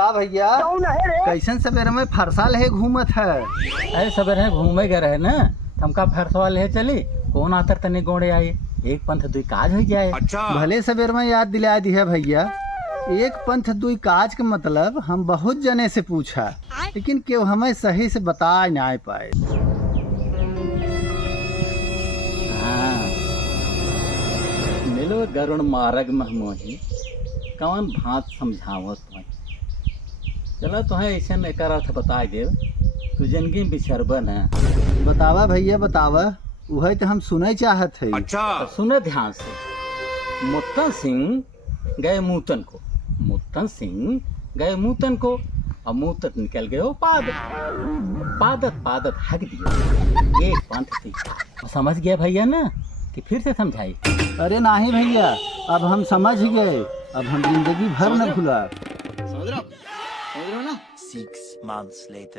का भैया कैसन सवेरे में फरसाल है घूमत है? अरे सवेरे घूमे गए रहे ना, हमका फरसवा ले चली कौन आतर तने गोड़े आई एक पंथ दुई काज हो जाए। भले सवेर में याद दिला दी है भैया। एक पंथ दुई काज के मतलब हम बहुत जने से पूछा, लेकिन केव हमें सही से बता नहीं पाए। हाँ मिलो गरुण मार्ग महमोही कौन भात समझावत तुम। चलो तुम्हें ऐसे में एक अर्थ बता दे, तू जिंदगी बिछरबन है। बतावा भैया बतावा, वही तो हम सुने चाहत है। तो सुने ध्यान से। मुत्तन सिंह गए मूतन को, मुत्तन सिंह गए मूतन को, और मूतन निकल गए वो पादत, पादत पादत हक दिए एक पंथ थी। समझ गया भैया ना कि फिर से समझाई? अरे नहीं भैया, अब हम समझ गए, अब हम जिंदगी भर न भूला। समझ रहे हो ना? 6 months later